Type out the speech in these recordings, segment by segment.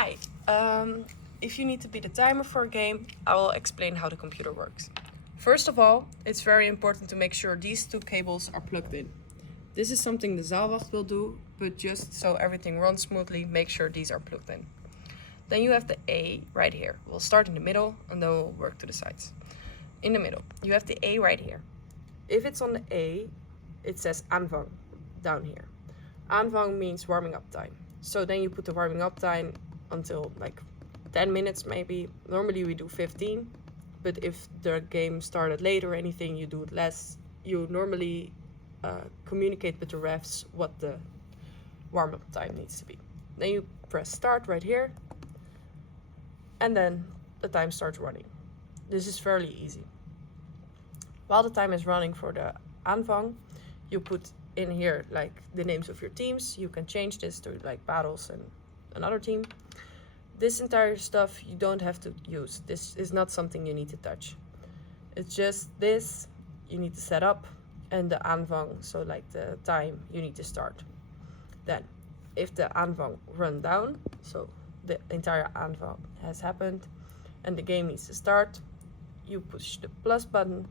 Hi, if you need to beat a timer for a game, I will explain how the computer works. First of all, it's very important to make sure these two cables are plugged in. This is something the Zaalwacht will do, but just so everything runs smoothly, make sure these are plugged in. Then you have the A right here. We'll start in the middle and then we'll work to the sides. In the middle, you have the A right here. If it's on the A, it says aanvang down here. Aanvang means warming up time. So then you put the warming up time until like 10 minutes maybe. Normally we do 15, but if the game started late or anything, you do it less. You normally communicate with the refs what the warm-up time needs to be. Then you press start right here, and then the time starts running. This is fairly easy. While the time is running for the aanvang, you put in here like the names of your teams. You can change this to like battles and another team. This entire stuff you don't have to use. This is not something you need to touch. It's just this you need to set up, and the aanvang, so like the time you need to start. Then if the aanvang run down, so the entire aanvang has happened and the game needs to start, you push the plus button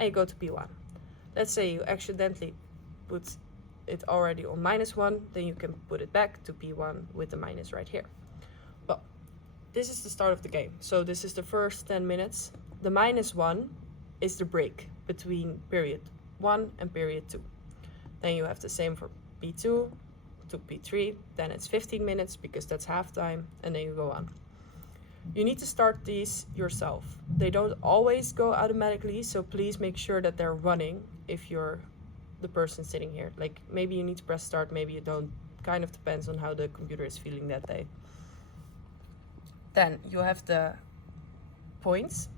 and you go to P1. Let's say you accidentally put it already on -1, then you can put it back to P1 with the minus right here. Well, this is the start of the game. So this is the first 10 minutes. The -1 is the break between period 1 and period 2. Then you have the same for P2 to P3. Then it's 15 minutes because that's halftime, and then you go on. You need to start these yourself. They don't always go automatically, so please make sure that they're running if you're the person sitting here. Like maybe you need to press start, maybe you don't. Kind of depends on how the computer is feeling that day. Then you have the points.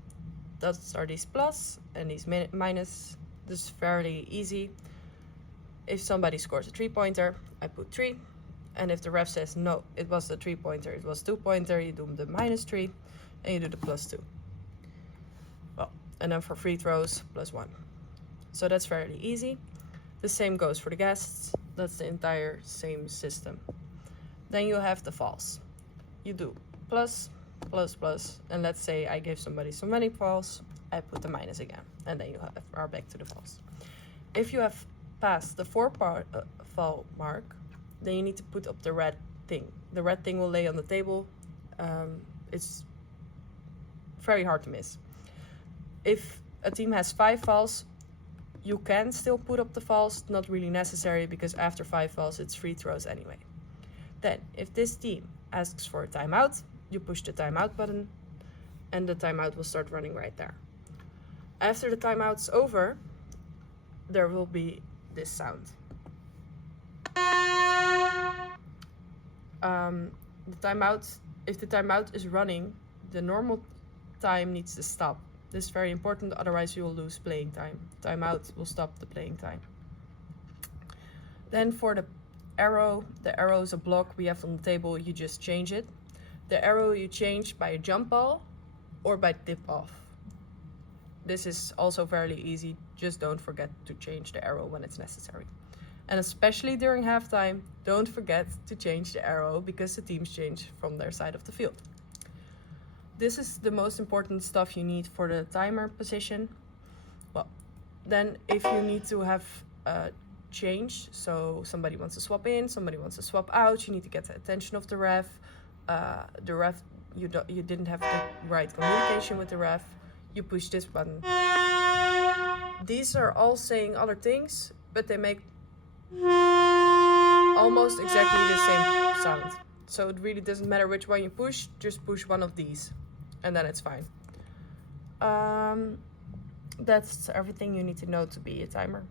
Those are these plus and these minus. This is fairly easy. If somebody scores a 3-pointer, I put 3. And if the ref says no, it was the 3-pointer, it was 2-pointer, you do the -3 and you do the +2. Well, and then for free throws, +1. So that's fairly easy. The same goes for the guests. That's the entire same system. Then you have the falls. You do plus, plus, plus, and let's say I give somebody so many falls, I put the minus again, and then you are back to the falls. If you have passed the 4-fall mark, then you need to put up the red thing. The red thing will lay on the table. It's very hard to miss. If a team has 5 falls, you can still put up the falls, not really necessary because after 5 falls it's free throws anyway. Then, if this team asks for a timeout, you push the timeout button and the timeout will start running right there. After the timeout's over, there will be this sound. If the timeout is running, the normal time needs to stop. This is very important, otherwise you will lose playing time. Timeout will stop the playing time. Then for the arrow is a block we have on the table, you just change it. The arrow you change by a jump ball or by tip off. This is also fairly easy, just don't forget to change the arrow when it's necessary. And especially during halftime, don't forget to change the arrow because the teams change from their side of the field. This is the most important stuff you need for the timer position. Well, then if you need to have a change, so somebody wants to swap in, somebody wants to swap out, you need to get the attention of the ref. You didn't have the right communication with the ref, you push this button. These are all saying other things, but they make almost exactly the same sound. So it really doesn't matter which one you push, just push one of these and then it's fine. That's everything you need to know to be a timer.